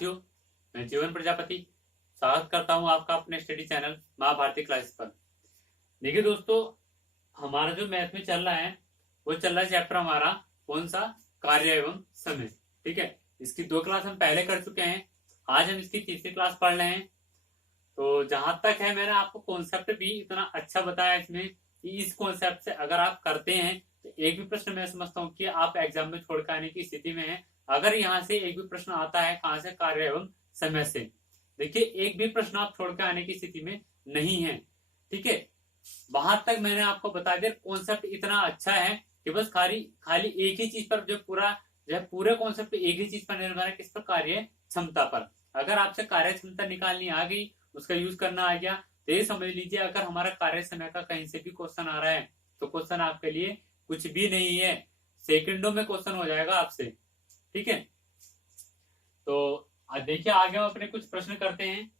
साथियों, मैं जीवन प्रजापति स्वागत करता हूं आपका अपने स्टडी चैनल माँ भारती क्लासेस पर। देखिए दोस्तों, हमारा जो मैथ में चल रहा है वो चल रहा है चैप्टर हमारा कौन सा, कार्य एवं समय। ठीक है, इसकी 2 क्लास हम पहले कर चुके हैं। आज हम इसकी तीसरी क्लास पढ़ रहे हैं। तो जहां तक है, मैंने आपको कॉन्सेप्ट भी इतना अच्छा बताया इसमें कि इस कॉन्सेप्ट से अगर आप करते हैं तो एक भी प्रश्न मैं समझता हूँ कि आप एग्जाम में छोड़ कर आने की स्थिति में है। अगर यहाँ से एक भी प्रश्न आता है कहां से, कार्य एवं समय से, देखिए एक भी प्रश्न आप छोड़ कर आने की स्थिति में नहीं है। ठीक है, वहां तक मैंने आपको बता दिया। कॉन्सेप्ट इतना अच्छा है कि बस खाली खाली एक ही चीज पर जो पूरे कॉन्सेप्ट एक ही चीज पर निर्भर है, किस पर, कार्य क्षमता पर। अगर आपसे कार्य क्षमता निकालनी आ गई, उसका यूज करना आ गया, तो ये समझ लीजिए अगर हमारा कार्य समय का कहीं से भी क्वेश्चन आ रहा है तो क्वेश्चन आपके लिए कुछ भी नहीं है, सेकंडों में क्वेश्चन हो जाएगा आपसे। ठीक है, तो देखिए आगे हम अपने कुछ प्रश्न करते हैं।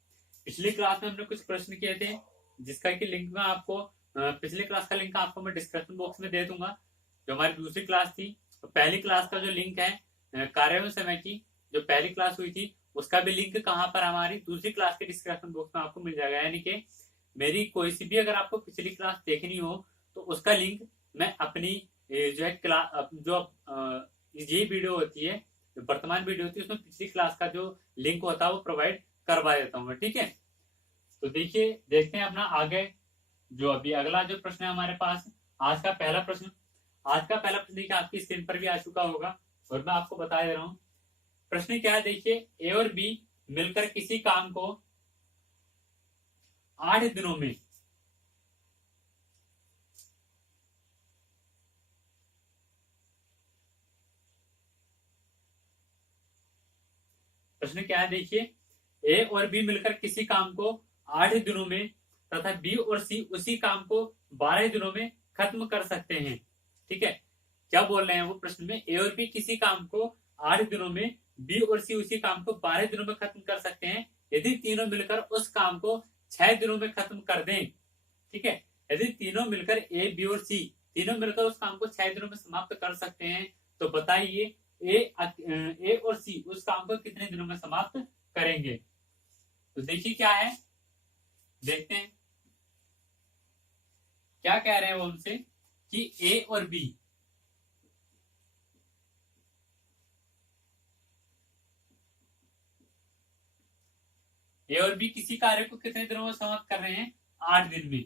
पिछली क्लास में हमने कुछ प्रश्न किए थे जिसका कि लिंक में आपको पिछली क्लास का लिंक आपको मैं डिस्क्रिप्शन बॉक्स में दे दूंगा। जो हमारी दूसरी क्लास थी, तो पहली क्लास का जो लिंक है कार्य में समय की जो पहली क्लास हुई थी, उसका भी लिंक कहां पर, हमारी दूसरी क्लास के डिस्क्रिप्शन बॉक्स में आपको मिल जाएगा। यानी कि मेरी कोई सी भी अगर आपको पिछली क्लास देखनी हो तो उसका लिंक मैं अपनी जो है क्लास ये वीडियो होती है, जो वर्तमान वीडियो होती है, उसमें पिछली क्लास का जो लिंक होता है वो प्रोवाइड करवा देता हूँ। ठीक है, तो देखिए देखते हैं अपना आगे। जो अभी अगला जो प्रश्न है हमारे पास, आज का पहला प्रश्न देखिए आपकी स्क्रीन पर भी आ चुका होगा और मैं आपको बता दे रहा हूं। प्रश्न क्या है, देखिए ए और बी मिलकर किसी काम को 8 दिनों में प्रश्न क्या है, देखिए ए और बी मिलकर किसी काम को 8 दिनों में तथा बी और सी उसी काम को 12 दिनों में खत्म कर सकते हैं। ठीक है, क्या बोल रहे हैं वो प्रश्न में, ए और बी किसी काम को 8 दिनों में, बी और सी उसी काम को 12 दिनों में खत्म कर सकते हैं यदि तीनों मिलकर उस काम को 6 दिनों में खत्म कर दें। ठीक है, यदि तीनों मिलकर ए बी और सी तीनों मिलकर उस काम को 6 दिनों में समाप्त कर सकते हैं, तो बताइए ए और सी उस काम को कितने दिनों में समाप्त करेंगे। तो देखिए क्या है, देखते हैं क्या कह रहे हैं वो हमसे कि ए और बी किसी कार्य को कितने दिनों में समाप्त कर रहे हैं, 8 दिन में।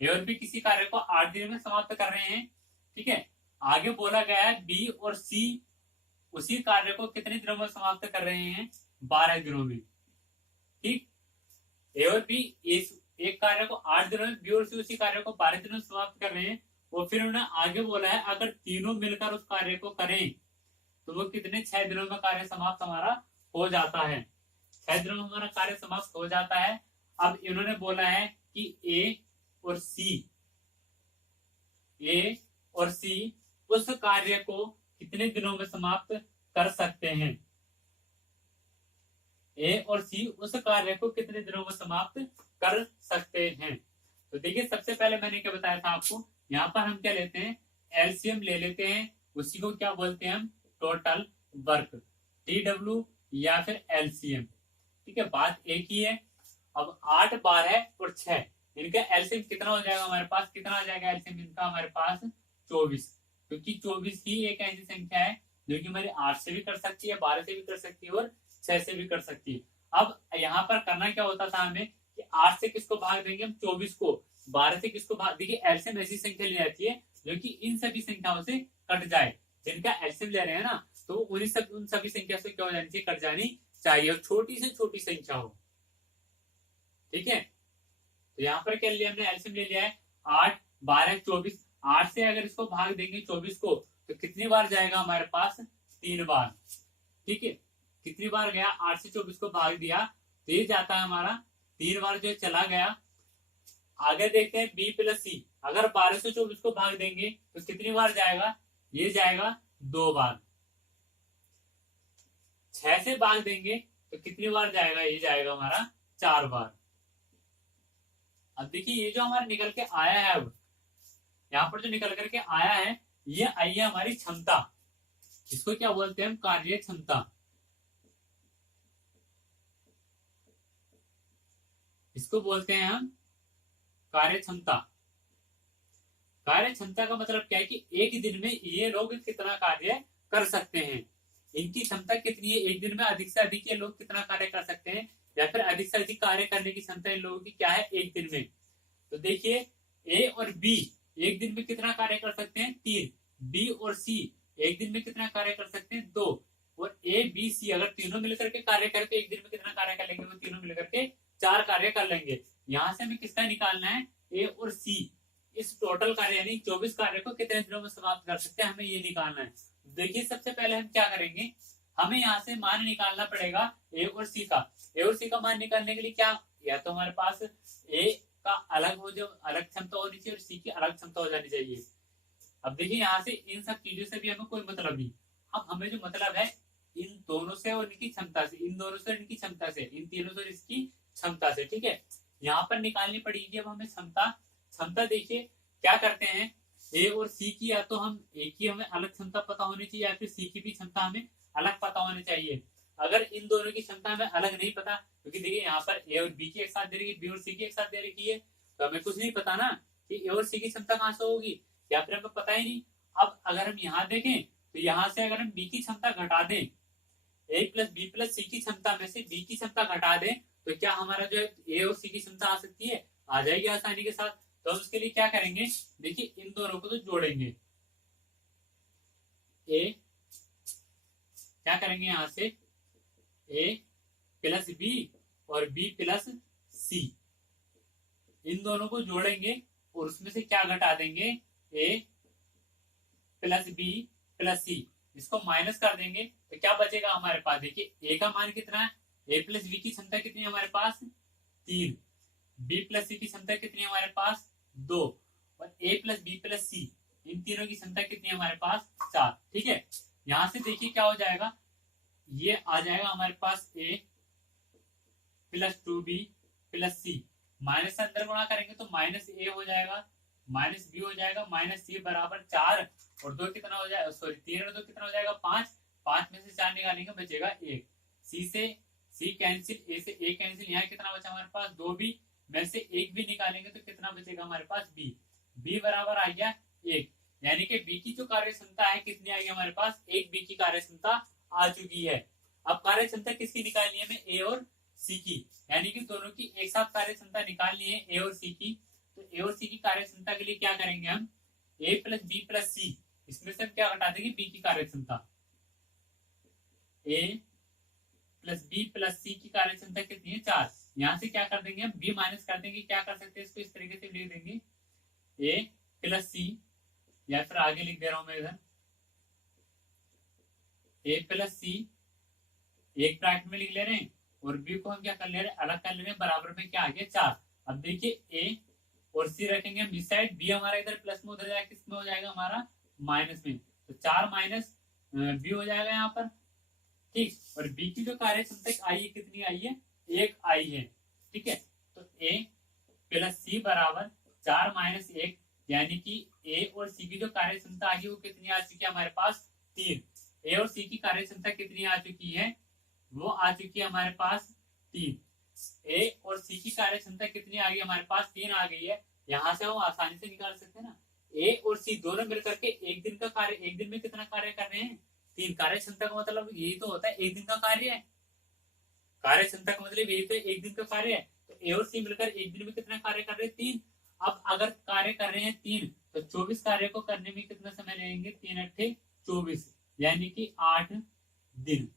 ए और बी किसी कार्य को 8 दिन में समाप्त कर रहे हैं। ठीक है, आगे बोला गया है बी और सी उसी कार्य को कितने दिनों में समाप्त कर रहे हैं, 12 दिनों में। ठीक, ए और बी इस एक कार्य को 8 दिनों में, बी और सी उसी कार्य को 12 दिनों में समाप्त कर रहे हैं। और फिर उन्होंने आगे बोला है अगर तीनों मिलकर उस कार्य को करें तो वो कितने, 6 दिनों में कार्य समाप्त हमारा हो जाता है। 6 दिनों में हमारा कार्य समाप्त हो जाता है। अब इन्होंने बोला है कि ए और सी उस कार्य को कितने दिनों में समाप्त कर सकते हैं। ए और सी उस कार्य को कितने दिनों में समाप्त कर सकते हैं। तो देखिए सबसे पहले मैंने क्या बताया था आपको, यहाँ पर हम क्या लेते हैं, एलसीएम ले लेते हैं। उसी को क्या बोलते हैं हम, टोटल वर्क, TW या फिर एलसीएम। ठीक है, बात एक ही है। अब 8, 12 और 6, इनका एलसीएम कितना हो जाएगा हमारे पास, कितना आ जाएगा एलसीएम इनका हमारे पास, 24। क्योंकि 24 ही एक ऐसी संख्या है जो कि हमारी 8 से भी कर सकती है, 12 से भी कर सकती है और 6 से भी कर सकती है। अब यहाँ पर करना क्या होता था हमें कि 8 से किसको भाग देंगे हम, 24 को, 12 से किसको भाग, देखिए एलसीएम ऐसी संख्या ली जाती है जो कि इन सभी संख्याओं से कट जाए। जिनका एलसीएम ले रहे हैं ना, तो उन सभी संख्या से क्या हो जानी चाहिए, कट जानी चाहिए, और छोटी से छोटी संख्या हो। ठीक है, तो यहाँ पर क्या लिया हमने, एलसीएम ले लिया है 8, 12, 24। 8 से अगर इसको भाग देंगे 24 को तो कितनी बार जाएगा हमारे पास, 3 बार। ठीक है, कितनी बार गया, 8 से 24 को भाग दिया तो ये जाता है हमारा 3 बार, जो चला गया। आगे देखते हैं बी प्लस सी, अगर 12 से 24 को भाग देंगे तो कितनी बार जाएगा, ये जाएगा 2 बार। 6 से भाग देंगे तो कितनी बार जाएगा, ये जाएगा हमारा 4 बार। अब देखिए ये जो हमारा निकल के आया है, अब यहाँ पर जो निकल करके आया है, ये आई है हमारी क्षमता। इसको क्या बोलते हैं हम? कार्य क्षमता। इसको बोलते हैं हम कार्य क्षमता। कार्य क्षमता का मतलब क्या है कि एक दिन में ये लोग कितना कार्य कर सकते हैं, इनकी क्षमता कितनी है, एक दिन में अधिक से अधिक ये लोग कितना कार्य कर सकते हैं, या फिर अधिक से अधिक कार्य करने की क्षमता इन लोगों की क्या है एक दिन में। तो देखिए ए और बी एक दिन में कितना कार्य कर सकते हैं? 3। बी और सी एक दिन में कितना कार्य कर सकते हैं? 2। और ए बी सी अगर तीनों मिलकर के कार्य करके एक दिन में कितना कार्य कर लेंगे? वो तीनों मिलकर के 4 कार्य कर लेंगे। यहां से हमें किसका निकालना है? ए और सी। इस टोटल कार्य यानी 24 कार्य को कितने दिनों में समाप्त कर सकते हैं, हमें ये निकालना है। देखिए सबसे पहले हम क्या करेंगे, हमें यहाँ से मान निकालना पड़ेगा ए और सी का। ए और सी का मान निकालने के लिए क्या, या तो हमारे पास ए का अलग हो, जो अलग क्षमता होनी चाहिए, और सी की अलग क्षमता हो जानी चाहिए। अब देखिए यहाँ से इन सब चीजों से भी हमें कोई मतलब नहीं। अब हमें जो मतलब है इन दोनों से और इनकी क्षमता से, इन दोनों से और इनकी क्षमता से, इन तीनों से और इसकी क्षमता से, ठीक है। यहाँ पर निकालनी पड़ेगी अब हमें क्षमता। क्षमता देखिए क्या करते हैं, ए और सी की या तो हम ए की हमें अलग क्षमता पता होनी चाहिए, या फिर सी की भी क्षमता हमें अलग पता होनी चाहिए। अगर इन दोनों की क्षमता हमें अलग नहीं पता, क्योंकि देखिए यहाँ पर ए और बी की एक साथ दे रखी, बी और सी की एक साथ दे रखी है, तो हमें कुछ नहीं पता ना कि ए और सी की क्षमता कहाँ से होगी, या फिर हमें पता ही नहीं। अब अगर हम यहाँ देखें तो यहाँ से अगर हम बी की क्षमता घटा दें, ए प्लस बी प्लस सी की क्षमता में से बी की क्षमता घटा दें, तो क्या हमारा जो है ए और सी की क्षमता आ सकती है? आ जाएगी आसानी के साथ। तो हम उसके लिए क्या करेंगे, देखिए इन दोनों को तो जोड़ेंगे। ए क्या करेंगे यहाँ से, ए प्लस बी और बी प्लस सी, इन दोनों को जोड़ेंगे और उसमें से क्या घटा देंगे, ए प्लस बी प्लस सी, इसको माइनस कर देंगे तो क्या बचेगा हमारे पास। देखिए ए का मान कितना है, ए प्लस बी की क्षमता कितनी है हमारे पास? 3। बी प्लस सी की क्षमता कितनी है हमारे पास? 2। और ए प्लस बी प्लस सी, इन तीनों की क्षमता कितनी है हमारे पास? 4। ठीक है, यहां से देखिए क्या हो जाएगा, ये आ जाएगा हमारे पास ए प्लस 2b प्लस सी, माइनस से अंदर गुणा करेंगे तो माइनस ए हो जाएगा, माइनस बी हो जाएगा, माइनस सी बराबर 4, और 2 कितना हो जाएगा, सॉरी 3 और 2 कितना हो जाएगा? 5। 5 में से 4 निकालेंगे बचेगा 1। सी से सी कैंसिल, ए से ए कैंसिल, यहाँ कितना बचा हमारे पास? 2b में से 1 भी निकालेंगे तो कितना बचेगा हमारे पास? बी। बी बराबर आ गया 1, यानी कि बी की जो कार्य क्षमता है कितनी आई हमारे पास? 1 बी की कार्य क्षमता आ चुकी है। अब कार्य क्षमता किसकी निकालनी है हमें? ए और सी की, यानी कि दोनों की एक साथ कार्य क्षमता निकालनी है ए और सी की। तो ए और सी की कार्य क्षमता के लिए क्या करेंगे हम, ए प्लस बी प्लस सी, इसमें से हम क्या घटा देंगे? बी की कार्य क्षमता। ए प्लस बी प्लस सी की कार्य क्षमता कितनी है? 4। यहां से क्या कर देंगे हम? बी माइनस कर देंगे, क्या कर सकते हैं इसको इस तरीके से लिख देंगे, ए प्लस सी, या फिर आगे लिख दे रहा हूं मैं इधर, ए प्लस सी एक ब्रैकेट में लिख ले रहे हैं, और बी को हम क्या कर ले रहे हैं? अलग कर ले रहे हैं, बराबर में क्या आ गया? 4। अब देखिए ए और सी रखेंगे हम इस साइड, बी हमारा इधर प्लस में, उधर जाएगा किस में हो जाएगा हमारा? माइनस में। तो 4 माइनस बी हो जाएगा यहाँ पर, ठीक। और बी की जो कार्य क्षमता आई है कितनी आई है? 1 आई है, ठीक है। तो ए प्लस सी बराबर 4 माइनस 1, यानी कि ए और सी की जो कार्य क्षमता आ गई वो कितनी आ चुकी है हमारे पास? 3। ए और सी की कार्य क्षमता कितनी आ चुकी है? वो आ चुकी है हमारे पास 3। ए और सी की कार्य क्षमता कितनी आ गई हमारे पास? 3 आ गई है। यहां से हम आसानी से निकाल सकते हैं ना, ए और सी दोनों मिलकर के एक दिन का कार्य, एक दिन में कितना कार्य कर रहे हैं? 3। कार्य क्षमता का मतलब यही तो होता है, एक दिन का कार्य है। कार्य क्षमता का मतलब यही तो एक दिन का कार्य है। तो ए और सी मिलकर एक दिन में कितना कार्य कर रहे हैं? 3। अब अगर कार्य कर रहे हैं 3, तो 24 कार्य को करने में कितना समय लेंगे? 3 अट्ठे 24, यानी कि 8 दिन,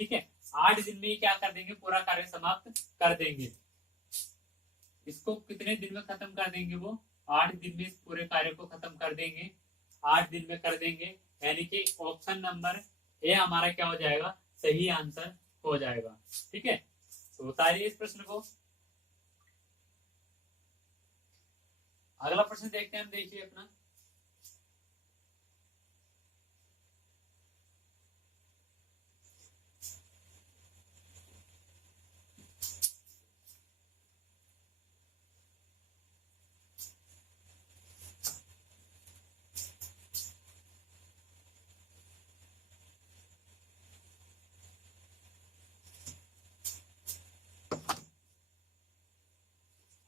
ठीक है। 8 दिन में ही क्या कर देंगे? पूरा कार्य समाप्त कर देंगे। इसको कितने दिन में खत्म कर देंगे? वो 8 दिन में इस पूरे कार्य को खत्म कर देंगे, 8 दिन में कर देंगे, यानी कि ऑप्शन नंबर ए हमारा क्या हो जाएगा? सही आंसर हो जाएगा, ठीक है। तो उतारिए इस प्रश्न को। अगला प्रश्न देखते हैं हम, देखिए अपना,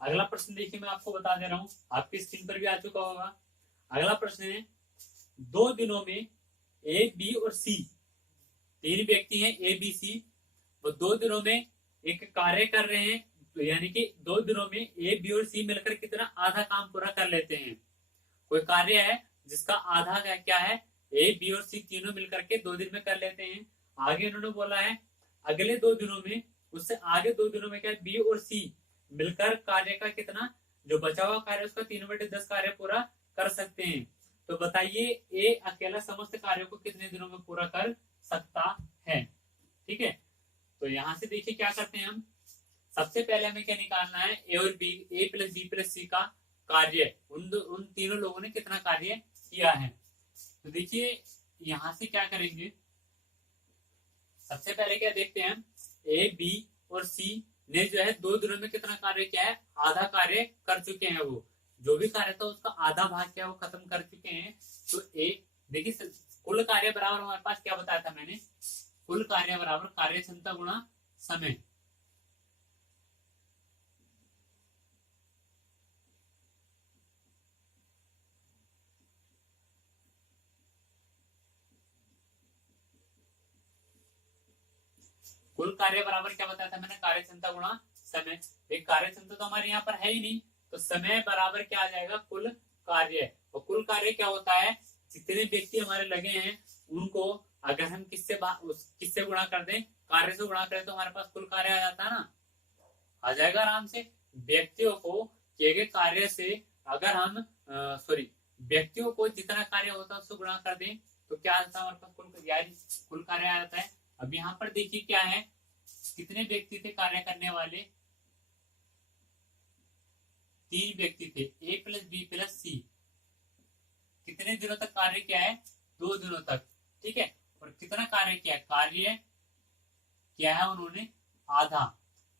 अगला प्रश्न देखिए, मैं आपको बता दे रहा हूं, आपकी स्क्रीन पर भी आ चुका होगा। अगला प्रश्न है, 2 दिनों में ए, बी और सी, 3 व्यक्ति हैं ए, बी, सी, वो 2 दिनों में एक कार्य कर रहे हैं, यानी कि 2 दिनों में ए, बी और सी मिलकर कितना आधा काम पूरा कर लेते हैं। कोई कार्य है जिसका आधा क्या है, ए, बी और सी तीनों मिलकर के 2 दिन में कर लेते हैं। आगे उन्होंने बोला है अगले 2 दिनों में, उससे आगे 2 दिनों में क्या है, बी और सी मिलकर कार्य का कितना, जो बचा हुआ कार्य उसका 3/10 कार्य पूरा कर सकते हैं। तो बताइए ए अकेला समस्त कार्यों को कितने दिनों में पूरा कर सकता है। ठीक है, तो यहां से देखिए क्या करते हैं हम। सबसे पहले हमें क्या निकालना है, ए और बी, ए प्लस बी प्लस सी का कार्य, उन तीनों लोगों ने कितना कार्य किया है। तो देखिए यहां से क्या करेंगे, सबसे पहले क्या देखते हैं हम, ए, बी और सी ने जो है 2 दिनों में कितना कार्य किया है, आधा कार्य कर चुके हैं। वो जो भी कार्य था उसका आधा भाग क्या वो खत्म कर चुके हैं। तो ए देखिए, कुल कार्य बराबर हमारे पास क्या बताया था मैंने, कुल कार्य बराबर कार्य क्षमता गुणा समय। कुल कार्य बराबर क्या बताया था मैंने, कार्य क्षमता गुणा समय। एक कार्य क्षमता तो हमारे यहाँ पर है ही नहीं, तो समय बराबर क्या आ जाएगा, कुल कार्य। और कुल कार्य क्या होता है, जितने व्यक्ति हमारे लगे हैं उनको अगर हम किससे गुणा कर दें, कार्य से गुणा करें, तो हमारे पास कुल कार्य आ जाता है ना, आ जाएगा आराम से। व्यक्तियों को किए गए कार्य से अगर हम सॉरी व्यक्तियों को जितना कार्य होता है उससे गुणा कर दें तो क्या आता है हमारे पास, कुल कार्य आ जाता है। अब यहाँ पर देखिए क्या है, कितने व्यक्ति थे कार्य करने वाले, 3 व्यक्ति थे, ए प्लस बी प्लस सी। कितने दिनों तक कार्य किया है, 2 दिनों तक। ठीक है, और कितना कार्य किया, कार्य किया है उन्होंने आधा।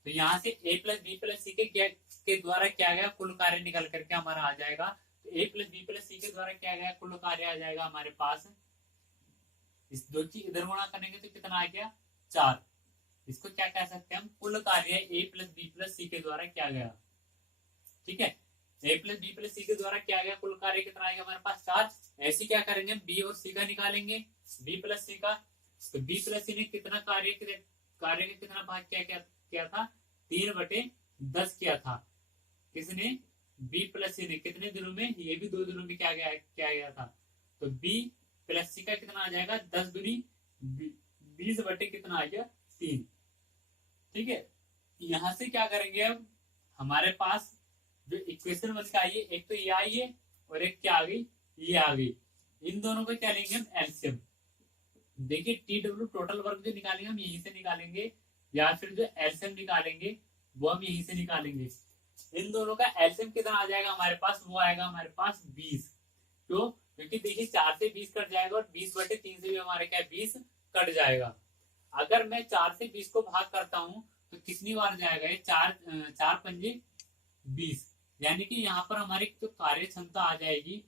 तो यहाँ से ए प्लस बी प्लस सी के द्वारा किया गया कुल कार्य निकल करके हमारा आ जाएगा। तो ए प्लस बी प्लस सी के द्वारा किया गया कुल कार्य आ जाएगा हमारे पास, इस दो की इधर गुणा करेंगे तो कितना आ गया, 4। इसको क्या कह सकते हैं हम, कुल कार्य ए प्लस बी प्लस सी के द्वारा किया गया। ठीक है, ए प्लस बी प्लस सी के द्वारा किया गया कुल कार्य कितना आएगा हमारे पास, 4। ऐसे क्या करेंगे, बी और सी का निकालेंगे, बी प्लस सी का। तो बी प्लस सी ने कितना कार्य का कितना भाग किया था, 3/10 किया था। किसने, बी प्लस सी ने। कितने दिनों में, ये भी 2 दिनों में क्या गया था। तो बी प्लस सी का कितना आ जाएगा, 10 दूनी 20 बटे कितना आ गया, 3। ठीक है, यहां से क्या करेंगे अब, हमारे पास जो इक्वेशन बन के आई है, एक तो ये आई है और एक क्या आ गई, ये आ गई। इन दोनों को क्या लेंगे हम, एलसीएम। देखिए टी डब्ल्यू टोटल वर्क जो निकालेंगे हम यहीं से निकालेंगे, या फिर जो एलसीएम निकालेंगे वो हम यहीं से निकालेंगे। इन दोनों का एलसीएम कितना आ जाएगा हमारे पास, वो आएगा हमारे पास 20। क्यों, क्योंकि देखिए 4 से 20 कट जाएगा और 20/3 से भी हमारे क्या 20 कट जाएगा। अगर मैं 4 से 20 को भाग करता हूं तो कितनी बार जाएगा ये, 4 पंजे 20। यानी कि यहाँ पर हमारी जो कार्य क्षमता आ जाएगी,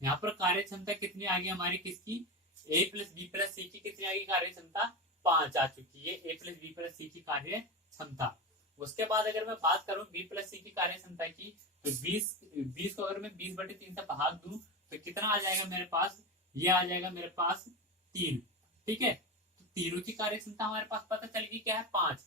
यहाँ पर कार्य क्षमता कितनी आ गई हमारी, किसकी, ए प्लस बी प्लस सी की कितनी आ गई कार्य क्षमता, 5 आ चुकी है ए प्लस बी प्लस सी की कार्य क्षमता। उसके बाद अगर मैं बात करूं बी प्लस सी की कार्य क्षमता की, तो 20 को अगर मैं 20/3 से भाग दूं तो कितना आ जाएगा मेरे पास, ये आ जाएगा मेरे पास 3। ठीक है, तो तीनों की कार्य क्षमता हमारे पास पता चल गई क्या है, 5।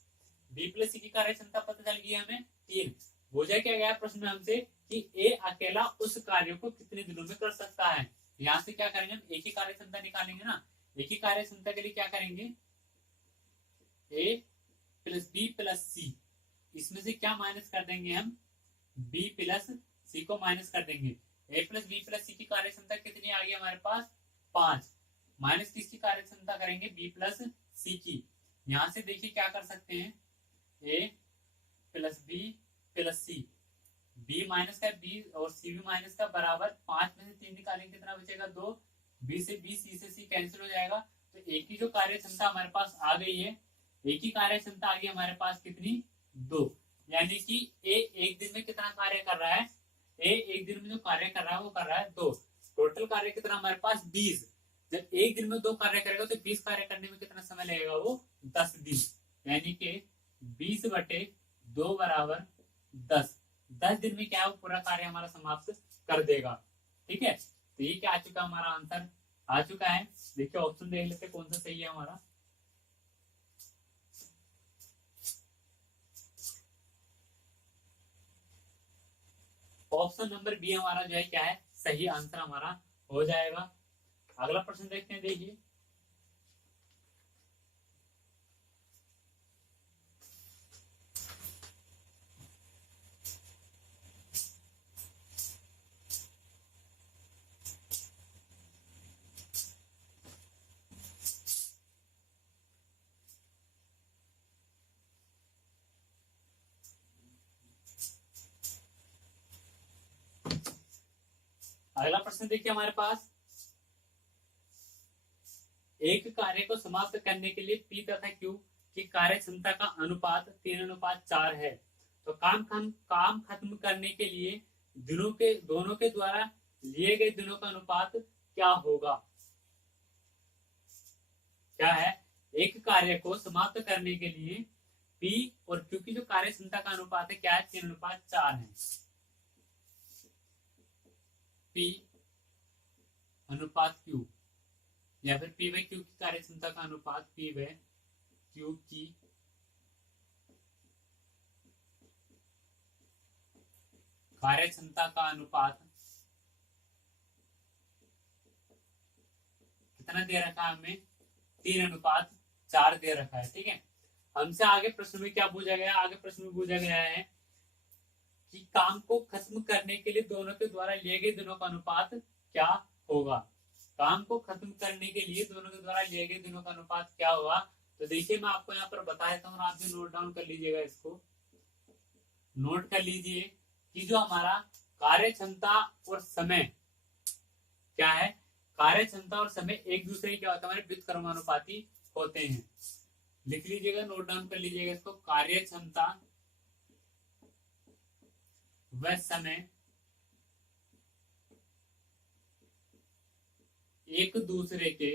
बी प्लस सी की कार्य क्षमता पता चल गई हमें 3। बोझा क्या गया प्रश्न में हमसे कि ए अकेला उस कार्य को कितने दिनों में कर सकता है। यहां से क्या करेंगे हम, एक ही कार्य क्षमता निकालेंगे ना। एक ही कार्य क्षमता के लिए क्या करेंगे, ए प्लस बी प्लस सी, इसमें से क्या माइनस कर देंगे हम, बी प्लस सी को माइनस कर देंगे। ए प्लस बी प्लस सी की कार्य क्षमता कितनी आ गई हमारे पास, 5। माइनस किसकी कार्य क्षमता करेंगे, बी प्लस सी की। यहां से देखिए क्या कर सकते हैं, ए प्लस बी प्लस सी, बी माइनस का बी और सी भी माइनस का बराबर 5 में से 3 निकालेंगे कितना बचेगा, 2। बी से बी, सी से सी कैंसिल हो जाएगा। तो एक ही जो कार्य क्षमता हमारे पास आ गई है, एक ही कार्य क्षमता आ गई हमारे पास कितनी, 2। यानी कि ए एक दिन में कितना कार्य कर रहा है, ए एक दिन में जो कार्य कर रहा है वो कर रहा है 2। टोटल कार्य कितना हमारे पास, 20। जब एक दिन में 2 कार्य करेगा तो 20 कार्य करने में कितना समय लगेगा, वो 10 दिन। यानी कि 20/10 2 बराबर 10। 10 दिन में क्या है, वो पूरा कार्य हमारा समाप्त कर देगा। ठीक है, तो ये क्या आ चुका हमारा आंसर आ चुका है। देखिए ऑप्शन देख लेते कौन सा सही है हमारा। ऑप्शन नंबर बी हमारा जो है क्या है, सही आंसर हमारा हो जाएगा। अगला प्रश्न देखते हैं, देखिए अगला प्रश्न देखिए हमारे पास, एक कार्य को समाप्त करने के लिए पी तथा क्यू की कार्य क्षमता का अनुपात 3:4 है। तो काम खत्म करने के लिए दोनों के द्वारा लिए गए दिनों का अनुपात क्या होगा। क्या है, एक कार्य को समाप्त करने के लिए पी और क्यू की जो कार्य क्षमता का अनुपात है क्या है, 3:4 है। पी अनुपात क्यू या फिर पी बाई क्यू की कार्य क्षमता का अनुपात पी बाई क्यू की कार्य क्षमता का अनुपात कितना दे रखा है हमें, 3:4 दे रखा है। ठीक है, हमसे आगे प्रश्न में क्या पूछा गया, आगे प्रश्न में पूछा गया है कि काम को खत्म करने के लिए दोनों के द्वारा लिए गए दिनों का अनुपात क्या होगा। काम को खत्म करने के लिए दोनों के द्वारा लिए गए दिनों का अनुपात क्या होगा। तो देखिए मैं आपको यहाँ पर बता देता हूँ, आप भी नोट डाउन कर लीजिएगा, इसको नोट कर लीजिए कि जो हमारा कार्य क्षमता और समय क्या है, कार्य क्षमता और समय एक दूसरे क्या होता है, हमारे व्युत्क्रमानुपाती होते हैं। लिख लीजिएगा, नोट डाउन कर लीजिएगा इसको, कार्य क्षमता व समय एक दूसरे के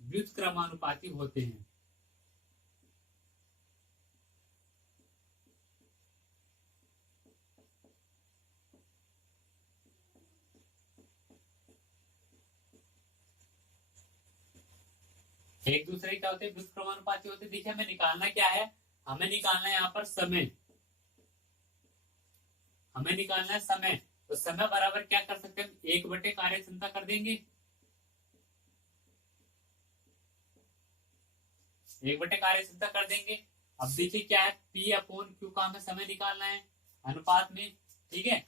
व्युत्क्रमानुपाती होते हैं। एक दूसरे क्या होते हैं, व्युत्क्रमानुपाती होते हैं। देखिए हमें निकालना क्या है, हमें निकालना है यहाँ पर समय, हमें निकालना है समय। तो समय बराबर क्या कर सकते हैं, 1 बटे कार्य क्षमता कर देंगे, 1 बटे कार्य क्षमता कर देंगे। अब देखिए क्या है, पी अपॉन क्यू का हमें समय निकालना है अनुपात में। ठीक है,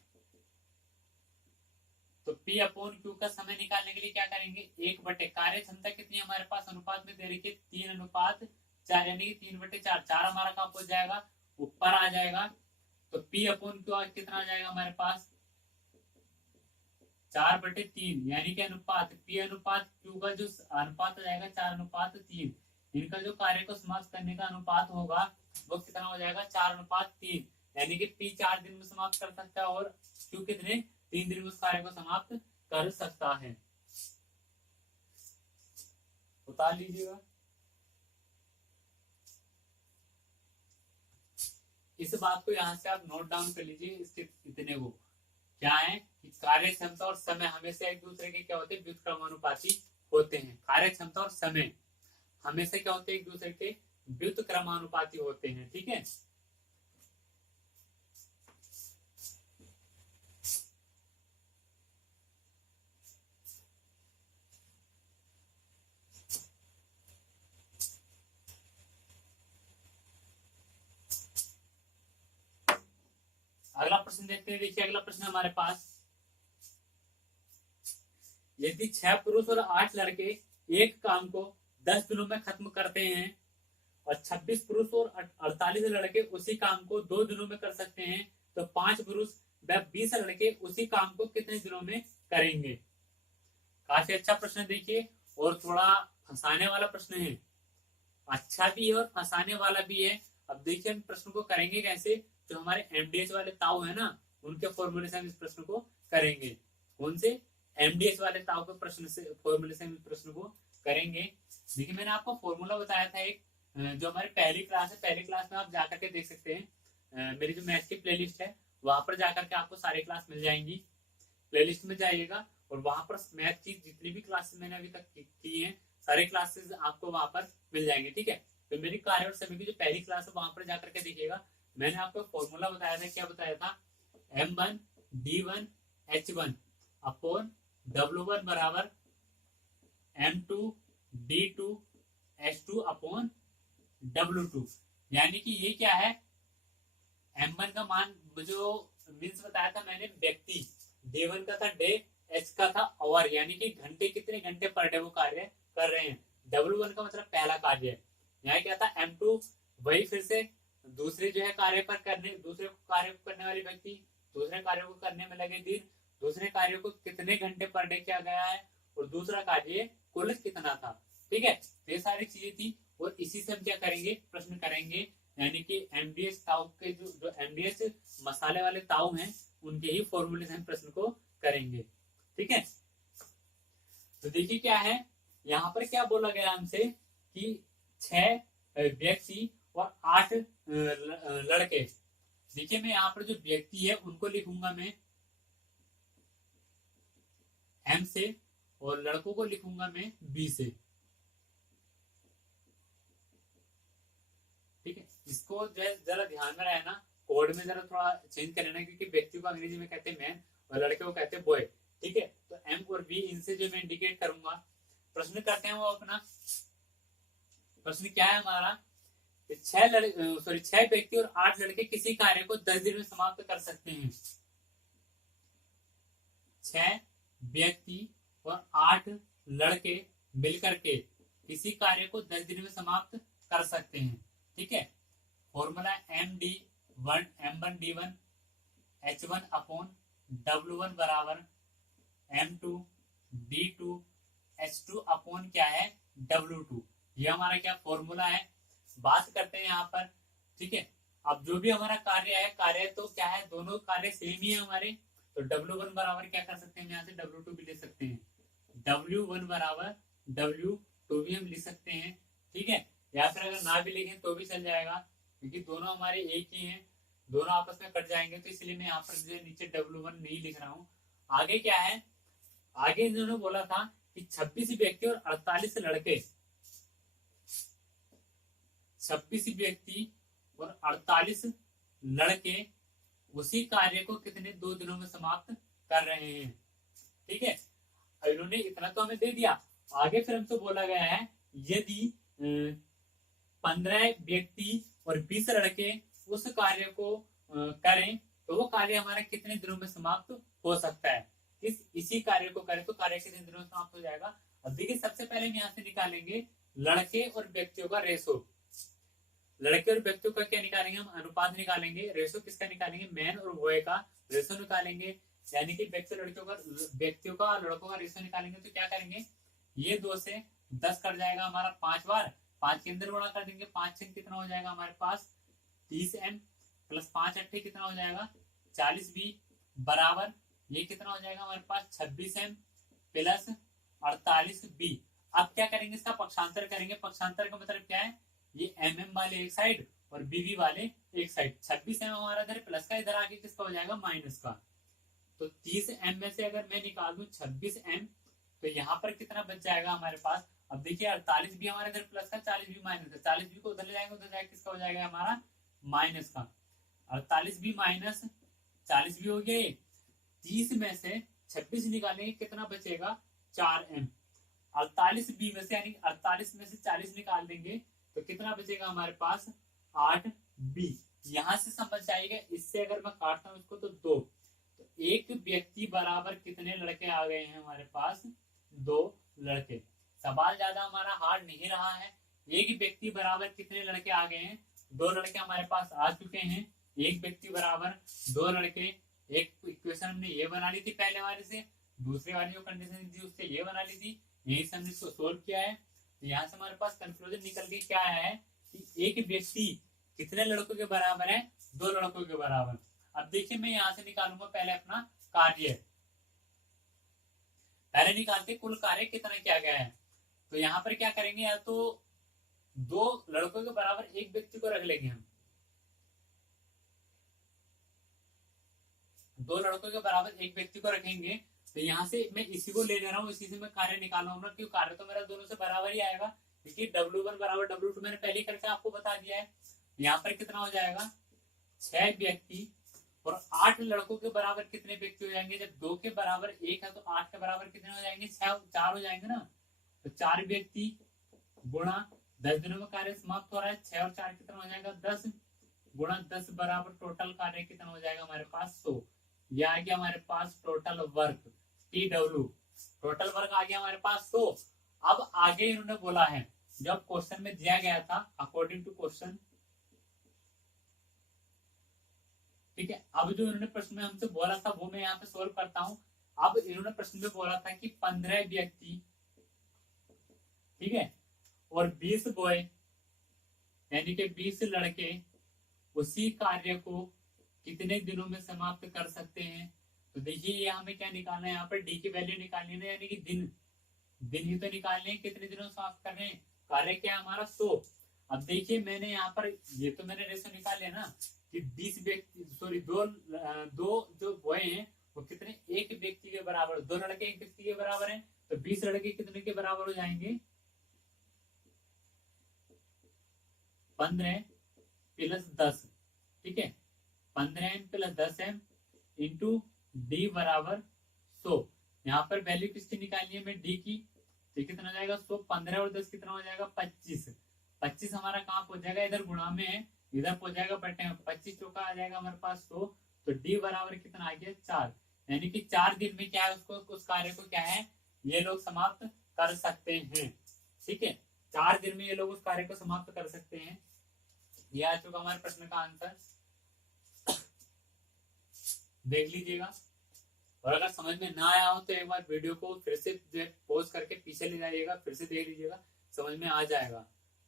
तो P अपॉन क्यू का समय निकालने के लिए क्या करेंगे, 1 बटे कार्य क्षमता कितनी हमारे पास अनुपात में दे रखी है, 3:4, यानी कि 3/4, 4 हमारा कहाँ पहुंच जाएगा, ऊपर आ जाएगा। तो P अपॉन क्यू कितना आ जाएगा हमारे पास, 4/3, यानी कि अनुपात P अनुपात क्यू का जो अनुपात आ जाएगा 4:3। इनका जो कार्य को समाप्त करने का अनुपात होगा वो कितना हो जाएगा, 4:3, यानी कि P 4 दिन में समाप्त कर सकता है और क्यू कितने, 3 दिन में उस कार्य को समाप्त कर सकता है। बता लीजिएगा, इस बात को यहां से आप नोट डाउन कर लीजिए, इसके इतने को क्या है कि कार्य क्षमता और समय हमेशा एक दूसरे के क्या होते हैं, व्युत्क्रमानुपाती होते हैं। कार्य क्षमता और समय हमेशा क्या होते हैं, एक दूसरे के व्युत्क्रमानुपाती होते हैं। ठीक है, अगला प्रश्न देखते हैं। देखिए अगला प्रश्न हमारे पास, यदि 6 पुरुष और 8 लड़के एक काम को 10 दिनों में खत्म करते हैं और 26 पुरुष और 48 लड़के उसी काम को 2 दिनों में कर सकते हैं, तो 5 पुरुष व 20 लड़के उसी काम को कितने दिनों में करेंगे। काफी अच्छा प्रश्न देखिए, और थोड़ा फंसाने वाला प्रश्न है, अच्छा भी है और फंसाने वाला भी है। अब देखिए हम प्रश्न को करेंगे कैसे, जो हमारे एमडीएस वाले ताऊ है ना, उनके फॉर्मूले से हम इस प्रश्न को करेंगे। कौन से, एमडीएस वाले ताऊ के प्रश्न से, फॉर्मूले से हम इस प्रश्न को करेंगे। देखिए मैंने आपको फॉर्मूला बताया था एक, जो हमारी पहली क्लास है, पहली क्लास में आप जाकर के देख सकते हैं। मेरी जो मैथ्स की प्लेलिस्ट है वहां पर जाकर के आपको सारी क्लास मिल जाएंगी। प्लेलिस्ट में जाइएगा और वहां पर मैथ की जितनी भी क्लासेस मैंने अभी तक की हैं सारी क्लासेस आपको वहां पर मिल जाएंगे। ठीक है, तो मेरी कार्य और सभी की जो पहली क्लास है वहां पर जाकर के देखिएगा। मैंने आपको फॉर्मूला बताया था, क्या बताया था, M1D1H1 अपॉन W1 बराबर M2D2H2 अपॉन W2। यानी कि ये क्या है, M1 का मान जो मीन्स बताया था मैंने व्यक्ति, D1 का था डे, H का था आवर, यानी कि घंटे, कितने घंटे पर डे वो कार्य कर रहे हैं। W1 का मतलब पहला कार्य है। यहाँ क्या था M2, वही फिर से दूसरे जो है कार्य पर करने, दूसरे कार्य को करने वाले व्यक्ति, दूसरे कार्य को करने में लगे दिन, दूसरे कार्य को कितने घंटे पर डे किया गया है, और दूसरा कार्य कुल कितना था। ठीक है, तो ये सारी चीजें थी और इसी से हम क्या करेंगे, प्रश्न करेंगे। यानी कि एमडीएस ताऊ के जो एमडीएस मसाले वाले ताऊ हैं उनके ही फॉर्मूले से हम प्रश्न को करेंगे। ठीक है, तो देखिए क्या है, यहाँ पर क्या बोला गया हमसे कि 6 व्यक्ति और 8 लड़के। देखिए मैं यहाँ पर जो व्यक्ति है उनको लिखूंगा मैं M से और लड़कों को लिखूंगा मैं B से। ठीक है, इसको जो है जरा ध्यान में रहे ना, कोड में जरा थोड़ा चेंज कर लेना, क्योंकि व्यक्ति को अंग्रेजी में कहते हैं मैन और लड़के को कहते हैं बॉय। ठीक है, तो M और B इनसे जो मैं इंडिकेट करूंगा। प्रश्न करते हैं वो अपना। प्रश्न क्या है हमारा, 6 व्यक्ति और 8 लड़के किसी कार्य को 10 दिन में समाप्त कर सकते हैं। 6 व्यक्ति और 8 लड़के मिलकर के किसी कार्य को 10 दिन में समाप्त कर सकते हैं। ठीक है, फॉर्मूला M1D1H1 अपॉन W1 बराबर M2D2H2 अपॉन क्या है W2। ये हमारा क्या फॉर्मूला है। बात करते हैं यहाँ पर। ठीक है, अब जो भी हमारा कार्य है, कार्य तो क्या है, दोनों कार्य सेम ही है हमारे, तो W1 बराबर क्या कर सकते हैं, यहाँ से W2 भी ले सकते हैं। W1 बराबर W2 भी हम लिख सकते हैं। ठीक है, या फिर अगर ना भी लिखें तो भी चल जाएगा, क्योंकि दोनों हमारे एक ही हैं, दोनों आपस में कट जाएंगे, तो इसलिए मैं यहाँ पर जो नीचे W1 नहीं लिख रहा हूँ। आगे क्या है, आगे इन्होंने बोला था कि 26 व्यक्ति और 48 लड़के, 26 व्यक्ति और 48 लड़के उसी कार्य को कितने 2 दिनों में समाप्त कर रहे हैं। ठीक है, इन्होंने इतना तो हमें दे दिया। आगे फिर हमसे बोला गया है यदि 15 व्यक्ति और 20 लड़के उस कार्य को करें तो वो कार्य हमारा कितने दिनों में समाप्त हो सकता है। इसी कार्य को करें तो कार्य कितने दिनों में समाप्त हो जाएगा। अब देखिए सबसे पहले हम यहाँ से निकालेंगे लड़के और व्यक्तियों का रेशो। लड़के और व्यक्तियों का क्या निकालेंगे, हम अनुपात निकालेंगे। रेशो किसका निकालेंगे, मैन और बॉय का रेशो निकालेंगे। यानी कि व्यक्तियों का लड़कों का रेशो निकालेंगे तो क्या करेंगे, ये 2 से 10 कट जाएगा हमारा 5 बार, 5 के अंदर गुणा कर देंगे, 5 से कितना हो जाएगा हमारे पास 30M प्लस 5 अट्ठे कितना हो जाएगा 40B बराबर ये कितना हो जाएगा हमारे पास 26M प्लस 48B। अब क्या करेंगे, इसका पक्षांतर करेंगे। पक्षांतर का मतलब क्या है, ये MM वाले एक साइड और BB वाले एक साइड। 26M हमारा इधर प्लस का, इधर आके किसका हो जाएगा माइनस का। तो 30M में से अगर मैं निकाल दूं 26M तो यहाँ पर कितना बच जाएगा हमारे पास। अब देखिए 48 भी हमारे इधर प्लस का, 40 भी माइनस का, 40 भी को उधर ले जाएंगे, उधर जाएगा किसका हो जाएगा हमारा माइनस का। 48 भी माइनस 40 भी हो गए। 30 में से 26 निकालेंगे कितना बचेगा 4M। 48 बी में से यानी 48 में से 40 निकाल देंगे तो कितना बचेगा हमारे पास 8B। यहां से समझ जाएगा। इससे अगर मैं काटता हूं इसको तो 2, तो एक व्यक्ति बराबर कितने लड़के आ गए हैं हमारे पास 2 लड़के। सवाल ज्यादा हमारा हार्ड नहीं रहा है। एक व्यक्ति बराबर कितने लड़के आ गए हैं, 2 लड़के हमारे पास आ चुके हैं। एक व्यक्ति बराबर 2 लड़के। एक इक्वेशन हमने ये बना ली थी पहले वाले से, दूसरे वाली जो कंडीशन थी उससे ये बना ली थी, यही से हमने इसको सोल्व किया है। तो यहाँ से हमारे पास कंक्लूजन निकल के क्या आया है कि एक व्यक्ति कितने लड़कों के बराबर है 2 लड़कों के बराबर। अब देखिए मैं यहाँ से निकालूंगा पहले अपना कार्य, पहले निकालते कुल कार्य कितना किया गया है। तो यहाँ पर क्या करेंगे, या तो 2 लड़कों के बराबर एक व्यक्ति को रख लेंगे हम, 2 लड़कों के बराबर एक व्यक्ति को रखेंगे, तो यहाँ से मैं इसी को ले ले रहा हूँ, इसी से मैं कार्य निकालूंगा, क्योंकि कार्य तो मेरा दोनों से बराबर ही आएगा, क्योंकि W1 बराबर W2 मैंने पहले करके आपको बता दिया है। यहाँ पर कितना हो जाएगा, 6 व्यक्ति, और 8 लड़कों के बराबर कितने व्यक्ति हो जाएंगे, जब 2 के बराबर 1 है तो 8 के बराबर कितने हो जाएंगे, 4 हो जाएंगे ना, तो 4 व्यक्ति गुणा 10 दिनों में कार्य समाप्त हो रहा है, 6 और 4 कितना हो जाएगा, 10 गुणा 10 बराबर टोटल कार्य कितना हो जाएगा हमारे पास 100। यह आ गया हमारे पास total work TW, total work आ गया हमारे पास 100। अब आगे इन्होंने बोला है, जब क्वेश्चन में दिया गया था अकॉर्डिंग टू क्वेश्चन, ठीक है, अब जो इन्होंने प्रश्न में हमसे बोला था वो मैं यहाँ पे सोल्व करता हूँ। अब इन्होंने प्रश्न में बोला था कि 15 व्यक्ति, ठीक है, और 20 बॉय, यानी कि 20 लड़के उसी कार्य को कितने दिनों में समाप्त कर सकते हैं। तो देखिए ये हमें क्या निकालना है, यहाँ पर डी की वैल्यू निकालनी है, यानी कि दिन ही तो निकालने हैं, कितने दिनों में समाप्त कर रहे हैं, कार्य क्या है हमारा 100। अब देखिए मैंने यहाँ पर ये तो मैंने रेशो निकाल लिया ना कि 20 व्यक्ति, सॉरी दो जो बॉय हैं वो कितने, एक व्यक्ति के बराबर, 2 लड़के एक व्यक्ति के बराबर हैं, तो 20 लड़के कितने के बराबर हो जाएंगे, 15 + 10, ठीक है, 15m + 10m इंटू डी बराबर 100। यहाँ पर वैल्यू किसकी निकालनी है, मैं डी की, तो कितना हो जाएगा 100, 15 और 10 कितना हो जाएगा 25, 25 हमारा कहाँ पहुंच जाएगा, इधर गुणा में है, इधर पहुंच जाएगा बटे में, 25 चौका आ जाएगा हमारे पास 100, तो डी बराबर कितना आ गया 4, यानी कि 4 दिन में क्या है उसको, उस कार्य को क्या है ये लोग समाप्त कर सकते हैं, ठीक है, 4 दिन में ये लोग उस कार्य को समाप्त कर सकते हैं। ये आ चुका हमारे प्रश्न का आंसर, देख लीजिएगा, और अगर समझ में ना आया हो तो एक बार वीडियो को फिर से पॉज करके पीछे ले जाइएगा, फिर से देख लीजिएगा, समझ में आ जाएगा,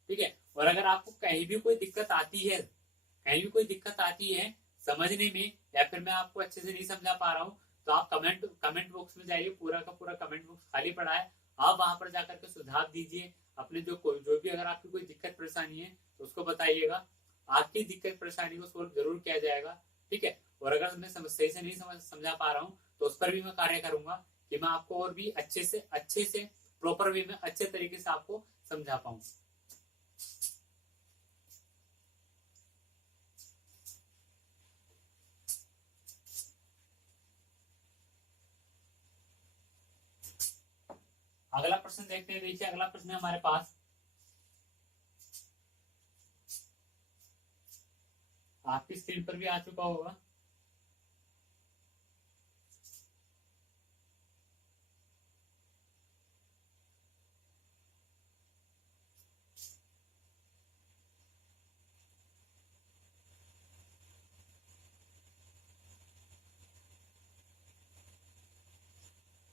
ठीक है। और अगर आपको कहीं भी कोई दिक्कत आती है, कहीं भी कोई दिक्कत आती है समझने में, या फिर मैं आपको अच्छे से नहीं समझा पा रहा हूँ, तो आप कमेंट बॉक्स में जाइए, पूरा का पूरा कमेंट बॉक्स खाली पड़ा है, आप वहां पर जाकर के सुझाव दीजिए अपने, जो भी अगर आपकी कोई दिक्कत परेशानी है तो उसको बताइएगा, आपकी दिक्कत परेशानी को सोल्व जरूर किया जाएगा, ठीक है। और अगर मैं सही से नहीं समझा पा रहा हूँ तो उस पर भी मैं कार्य करूंगा कि मैं आपको और भी अच्छे से प्रॉपर वे में अच्छे तरीके से आपको समझा पाऊं। अगला प्रश्न देखते हैं, देखिए अगला प्रश्न है हमारे पास, आपकी स्क्रीन पर भी आ चुका होगा,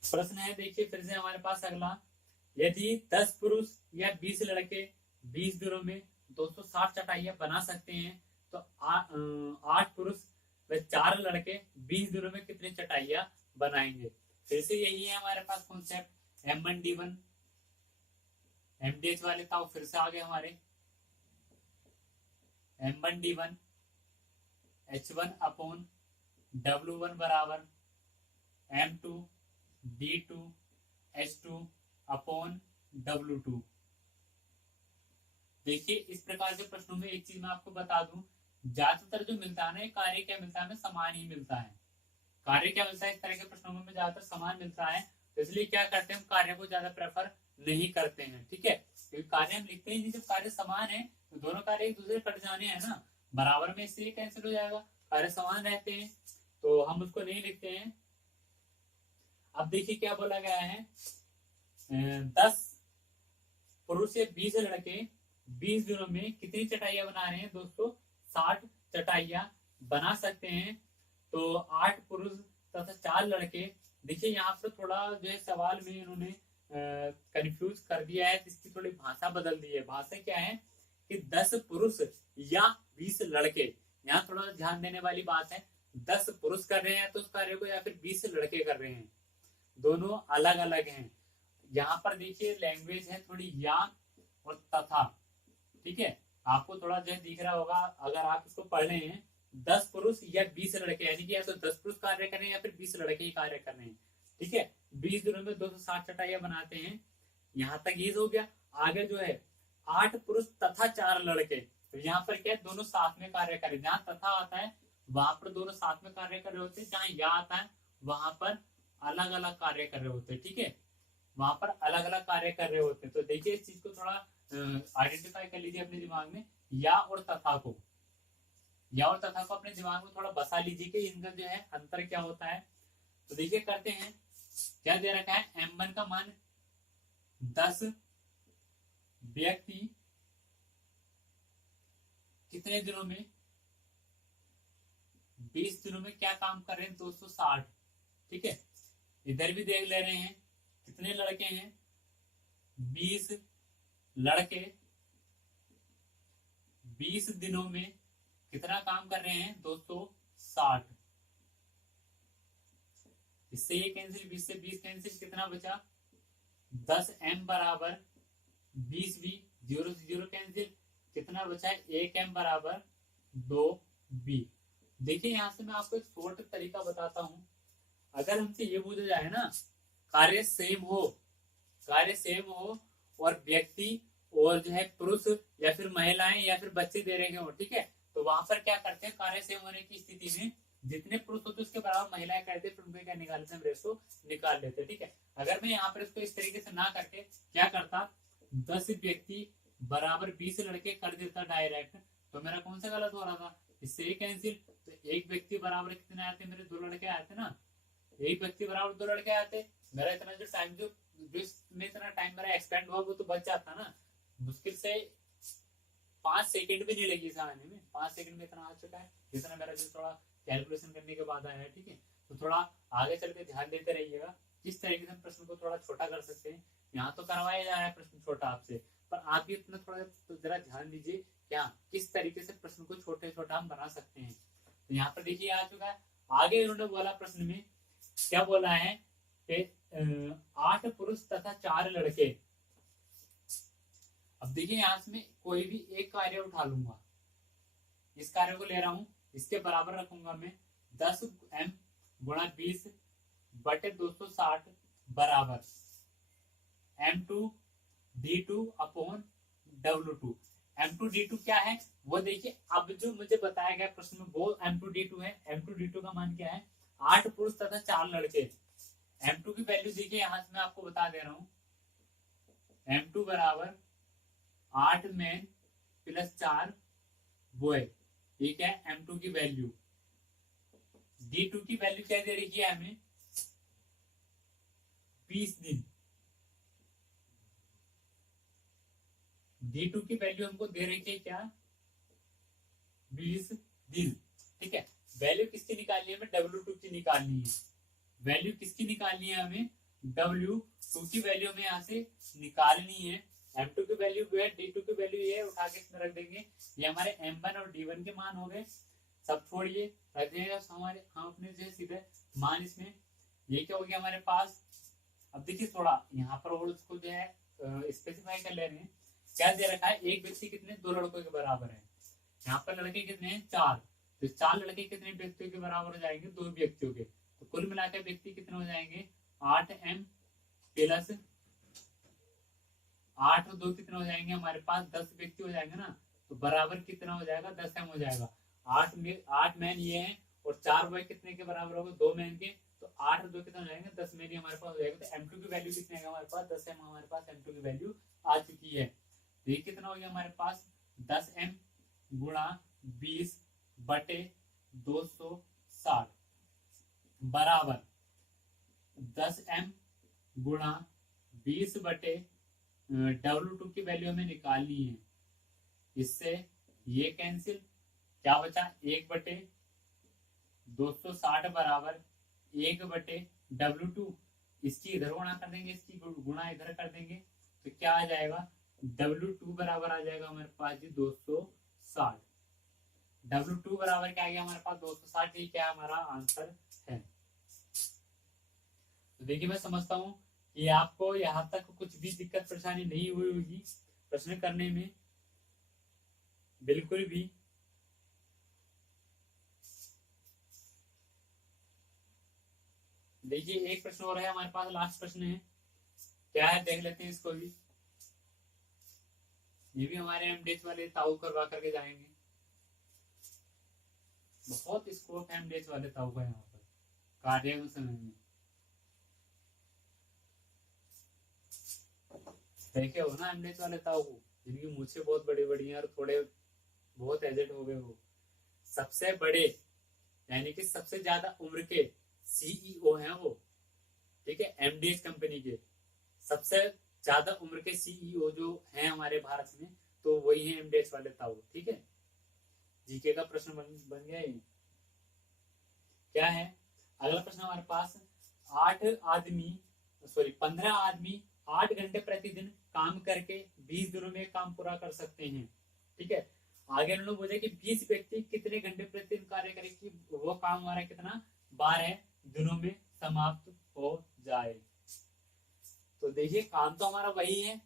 प्रश्न है देखिए फिर से हमारे पास अगला, यदि 10 पुरुष या 20 लड़के 20 दिनों में 260 चटाइयां बना सकते हैं, तो 8 पुरुष व 4 लड़के 20 दिनों में कितनी चटाइयां बनाएंगे। फिर से यही है हमारे पास कॉन्सेप्ट, M1D1 MDH वाले था, फिर से आ गए हमारे M1D1 H1/W1 बराबर M2 D2 H2/W2। देखिए इस प्रकार के प्रश्नों में एक चीज मैं आपको बता दूं, ज्यादातर जो मिलता है ना कार्य क्या मिलता है, हमें समान ही मिलता है, कार्य क्या मिलता है, इस तरह के प्रश्नों में ज्यादातर समान मिलता है, तो इसलिए क्या करते हैं हम कार्य को ज्यादा प्रेफर नहीं करते हैं, ठीक है, क्योंकि कार्य हम लिखते ही नहीं, जब कार्य समान है तो दोनों कार्य एक दूसरे कट जाने हैं ना, बराबर में इससे कैंसिल हो जाएगा, कार्य समान रहते हैं तो हम उसको नहीं लिखते हैं। अब देखिए क्या बोला गया है, 10 पुरुष या 20 लड़के 20 दिनों में कितनी चटाइयां बना रहे हैं दोस्तों, 60 चटाइयां बना सकते हैं, तो 8 पुरुष तथा 4 लड़के, देखिए यहाँ पर थोड़ा जो है सवाल में इन्होंने कंफ्यूज कर दिया है, इसकी थोड़ी भाषा बदल दी है, भाषा क्या है कि 10 पुरुष या 20 लड़के, यहाँ थोड़ा ध्यान देने वाली बात है, 10 पुरुष कर रहे हैं तो उस कार्य को, या फिर 20 लड़के कर रहे हैं, दोनों अलग अलग हैं। यहाँ पर देखिए लैंग्वेज है थोड़ी या और तथा, ठीक है, आपको थोड़ा जो है दिख रहा होगा, अगर आप इसको पढ़ रहे हैं 10 पुरुष या 20 लड़के, यानी कि या तो 10 पुरुष कार्य कर रहे हैं या फिर 20 लड़के ही कार्य कर रहे हैं। ठीक है, 20 दिनों में 260 चटाइयां बनाते हैं। यहाँ तक ये हो गया। आगे जो है 8 पुरुष तथा 4 लड़के, तो यहाँ पर क्या है, दोनों साथ में कार्य करें। जहाँ तथा आता है वहां पर दोनों साथ में कार्य कर रहे होते हैं, जहाँ या आता है वहां पर अलग अलग कार्य कर रहे होते हैं। ठीक है, वहां पर अलग अलग कार्य कर रहे होते हैं। तो देखिए इस चीज को थोड़ा आइडेंटिफाई कर लीजिए अपने दिमाग में, या और तथा को, या और तथा को अपने दिमाग में थोड़ा बसा लीजिए कि इनका जो है अंतर क्या होता है। तो देखिए करते हैं, क्या दे रखा है, M1 का मान 10 व्यक्ति कितने दिनों में, 20 दिनों में क्या काम कर रहे हैं, 260। ठीक है, इधर भी देख ले रहे हैं कितने लड़के हैं, 20 लड़के 20 दिनों में कितना काम कर रहे हैं, 260। इससे ये कैंसिल, 20 से 20 कैंसिल, कितना बचा, 10M बराबर 20V, 0 से 0 कैंसिल, कितना बचा है, 1M बराबर 2B। देखिए यहां से मैं आपको एक शॉर्ट तरीका बताता हूं। अगर हमसे ये पूछा जाए ना, कार्य सेम हो, कार्य सेम हो और व्यक्ति और जो है पुरुष या फिर महिलाएं या फिर बच्चे दे रहे हो, ठीक है, तो वहां पर क्या करते हैं, कार्य सेम होने की स्थिति में जितने पुरुष होते उसके बराबर महिलाएं करते, फिर उनके क्या निकाल लेते हैं, रेशो निकाल लेते। ठीक है, अगर मैं यहाँ पर इसको इस तरीके से ना करके क्या करता, 10 व्यक्ति बराबर 20 लड़के कर देता डायरेक्ट, तो मेरा कौन सा गलत हो रहा था, इससे एक कैंसिल। तो एक व्यक्ति बराबर कितने आते, मेरे 2 लड़के आते ना, एक व्यक्ति बराबर 2 लड़के आते, मेरा इतना जो टाइम जो इतना टाइम मेरा एक्सपेंड हुआ वो तो बच जाता ना। मुश्किल से 5 सेकंड भी नहीं लगी इस आने में, 5 सेकंड में इतना आ चुका है, जितना मेरा जो थोड़ा कैलकुलेशन करने के बाद आया है। ठीक है, तो थोड़ा आगे चल के ध्यान देते रहिएगा किस तरीके से प्रश्न को थोड़ा छोटा कर सकते हैं। यहाँ तो करवाया जा रहा है प्रश्न छोटा आपसे, पर आप भी इतना थोड़ा तो जरा ध्यान दीजिए क्या किस तरीके से प्रश्न को छोटे छोटा हम बना सकते हैं। तो यहाँ पर देखिए आ चुका है। आगे उन्होंने बोला प्रश्न में क्या बोला है कि 8 पुरुष तथा 4 लड़के। अब देखिए यहाँ से मैं कोई भी एक कार्य उठा लूंगा, इस कार्य को ले रहा हूं, इसके बराबर रखूंगा मैं 10M गुणा 20 बटे 260 बराबर M2 D2 upon W2। M2 D2 क्या है वो देखिए, अब जो मुझे बताया गया प्रश्न में वो M2 D2 है। M2 D2 का मान क्या है, 8 पुरुष तथा 4 लड़के। M2 की वैल्यू देखिए यहां से मैं आपको बता दे रहा हूं, M2 बराबर 8 मैन प्लस 4 बॉय, ठीक है, M2 की वैल्यू। D2 की वैल्यू क्या दे रही है हमें, 20 दिन। D2 की वैल्यू हमको दे रही है क्या, 20 दिन। ठीक है, वैल्यू किसकी निकालनी है, हमें W2 की निकालनी है। वैल्यू किसकी निकालनी है, हमें W2 की वैल्यू हमें यहाँ से निकालनी है। M2 की वैल्यू है, D2 की वैल्यू ये उठा के इसमें रख देंगे। ये हमारे M1 और D1 के मान हो गए, सब छोड़िए रख देंगे हमारे, हम अपने से सीधे मान इसमें। ये क्या हो गया हमारे पास। अब देखिए थोड़ा यहाँ पर और उसको जो है स्पेसिफाई कर ले रहे हैं। क्या दे रखा है, एक व्यक्ति कितने, 2 लड़कों के बराबर है। यहाँ पर लड़के कितने हैं, 4, तो 4 लड़के कितने व्यक्तियों के बराबर हो जाएंगे, 2 व्यक्तियों के। तो कुल मिलाकर व्यक्ति कितने हो जाएंगे, 8M प्लस 8 और 2 कितने हो जाएंगे हमारे पास, 10 व्यक्ति हो जाएंगे ना, तो बराबर कितना हो जाएगा, 10M हो जाएगा। 8 मैन ये है और 4 बॉय कितने के बराबर होगा, 2 मैन के, तो 8 और 2 कितना हो जाएंगे, 10 मैन हमारे पास हो जाएगा। तो M2 की वैल्यू कितने हमारे पास, 10M हमारे पास M2 की वैल्यू आ चुकी है। तो ये कितना हो गया हमारे पास, 10M गुणा 20 बटे 260 बराबर 10M गुणा 20 बटे W2 की वैल्यू हमें निकालनी है। इससे ये कैंसिल, क्या बचा, 1 बटे 260 बराबर 1 बटे W2। इसकी इधर गुणा कर देंगे, इसकी गुणा इधर कर देंगे, तो क्या आ जाएगा, W2 बराबर आ जाएगा हमारे पास जी 260। W2 बराबर क्या आ गया हमारे पास, 260। ही क्या हमारा आंसर है। तो देखिए मैं समझता हूं कि आपको यहाँ तक कुछ भी दिक्कत परेशानी नहीं हुई होगी प्रश्न करने में। बिल्कुल भी। देखिए एक प्रश्न और है हमारे पास, लास्ट प्रश्न है, क्या है देख लेते हैं इसको भी। ये भी हमारे एमडीएच वाले ताऊ करवा करके जाएंगे। बहुत स्कोप है एमडीएच वाले ताऊ का यहाँ पर कार्य समय में। देखे हो ना एमडीएच वाले ताऊ को, जिनकी मूछें बहुत बड़ी बड़ी हैं और थोड़े बहुत एजेड हो गए वो। सबसे बड़े यानी कि सबसे ज्यादा उम्र के सीईओ हैं वो, ठीक है, एमडीएच कंपनी के सबसे ज्यादा उम्र के सीईओ जो हैं हमारे भारत में, तो वही है एमडीएच वाले ताऊ, ठीक है। जीके का प्रश्न बन गया ये। क्या है अगला प्रश्न हमारे पास, 15 आदमी 8 घंटे प्रतिदिन काम करके 20 दिनों में काम पूरा कर सकते हैं, ठीक है। आगे उन्होंने बोला कि 20 व्यक्ति कितने घंटे प्रतिदिन कार्य करें कि वो काम हमारा कितना 12 दिनों में समाप्त हो जाए। तो देखिए काम तो हमारा वही है,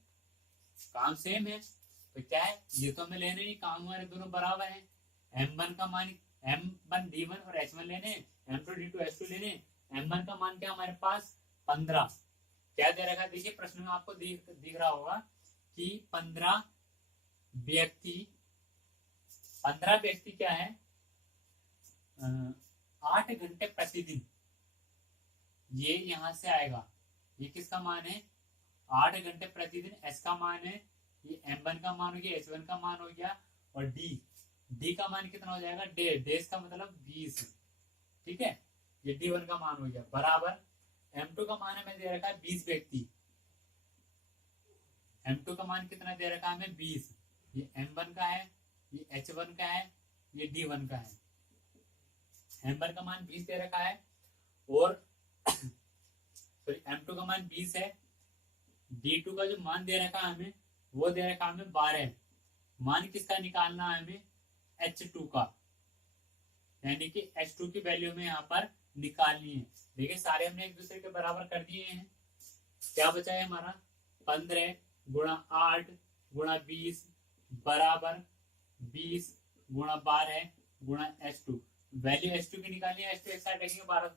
काम सेम है, तो क्या है ये तो हमें लेने नहीं, काम हमारे दोनों बराबर है। M1 का मान M1 D1 और H1 लेने, M2 D2 H2 लेने। M1 का मान क्या हमारे पास 15, क्या दे रखा है देखिए प्रश्न में आपको दिख रहा होगा कि 15 व्यक्ति क्या है 8 घंटे प्रतिदिन, ये यहां से आएगा। ये किसका मान है 8 घंटे प्रतिदिन, एस का मान है, ये M1 का मान हो गया, H1 का मान हो गया, और डी का मान कितना हो जाएगा 1.5 का मतलब 20, ठीक है। ये D1 का मान हो गया बराबर M2 का मान हमें दे रखा है 20 व्यक्ति, M2 का मान कितना दे रखा है हमें 20, ये M1 का है, ये H1 का है, ये D1 का है। M1 का मान 20 दे रखा है और सॉरी M2 का मान 20 है, D2 का जो मान दे रखा है हमें वो दे रखा है हमें 12। मान किसका निकालना है हमें H2 का, यानी कि H2 की वैल्यू में यहाँ पर निकालनी है। देखिए सारे हमने एक दूसरे के बराबर कर दिए हैं, क्या बचा है हमारा 15 गुणा 8 गुणा 20 बराबर 20 गुणा 12 गुणा H2। वैल्यू H2 की निकालनी है, H2 एक साइड रखेंगे, 12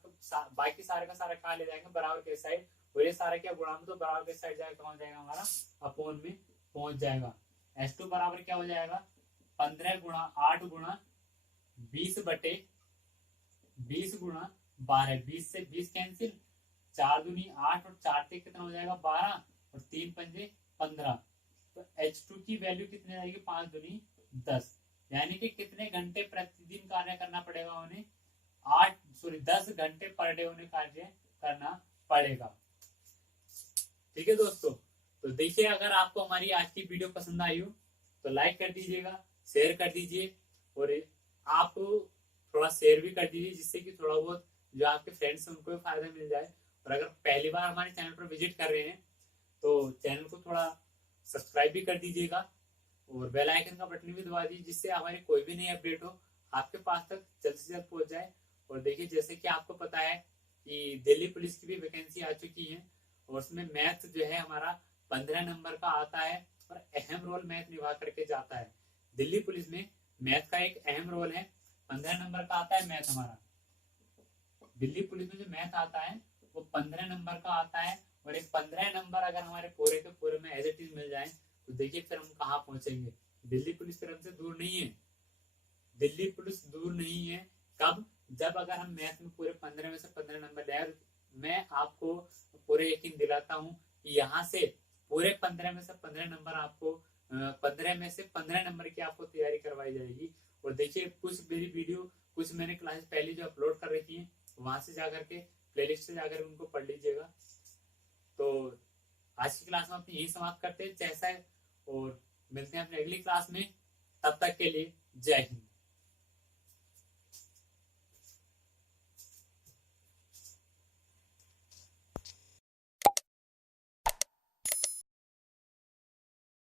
बाकी सारे का सारा कहाँ ले जाएंगे बराबर के साइड, और ये सारा क्या गुणा में, तो बराबर के साइड जाएगा कहाँ जाएगा हमारा अपोन में पहुंच जाएगा। H2 बराबर क्या हो जाएगा 15 गुणा 8 गुणा 20 बटे 20 गुणा 12, 20 से 20 कैंसिल, 4 दूनी 8 और 4 से कितना हो जाएगा 12 और 3 पंजे 15। तो H2 की वैल्यू कितनी आएगी 5 दूनी 10, यानी कि कितने घंटे प्रतिदिन कार्य करना पड़ेगा उन्हें 10 घंटे पर डे उन्हें कार्य करना पड़ेगा, ठीक है दोस्तों। तो देखिए अगर आपको हमारी आज की वीडियो पसंद आई हो तो लाइक कर दीजिएगा, शेयर कर दीजिए, और आप थोड़ा शेयर भी कर दीजिए, जिससे कि थोड़ा बहुत जो आपके फ्रेंड्स हैं उनको भी फायदा मिल जाए। और अगर पहली बार हमारे चैनल पर विजिट कर रहे हैं तो चैनल को थोड़ा सब्सक्राइब भी कर दीजिएगा और बेल आइकन का बटन भी दबा दीजिए, जिससे हमारी कोई भी नई अपडेट हो आपके पास तक जल्द से जल्द पहुंच जाए। और देखिए जैसे कि आपको पता है कि दिल्ली पुलिस की भी वैकेंसी आ चुकी है, और उसमें मैथ जो है हमारा 15 नंबर का आता है और अहम रोल मैथ निभा करके जाता है। दिल्ली पुलिस में मैथ का एक अहम रोल है, 15 नंबर का आता है मैथ हमारा। दिल्ली पुलिस में जो मैथ आता है वो 15 नंबर का आता है, और एक 15 नंबर अगर हमारे पूरे के पूरे में एज इट इज मिल जाए तो देखिए फिर हम कहाँ पहुंचेंगे। दिल्ली पुलिस फिर हमसे दूर नहीं है, दिल्ली पुलिस दूर नहीं है। कब, जब अगर हम मैथ में पूरे 15 में से 15 नंबर ले। मैं आपको पूरे यकीन दिलाता हूँ कि यहाँ से पूरे 15 में से 15 नंबर आपको 15 में से 15 नंबर की आपको तैयारी करवाई जाएगी। और देखिए कुछ मेरी वीडियो, कुछ मैंने क्लास पहले जो अपलोड कर रखी है वहां से जाकर के प्लेलिस्ट से जाकर उनको पढ़ लीजिएगा। तो आज की क्लास में अपनी यही समाप्त करते हैं जैसा है, और मिलते हैं अपनी अगली क्लास में। तब तक के लिए जय हिंद।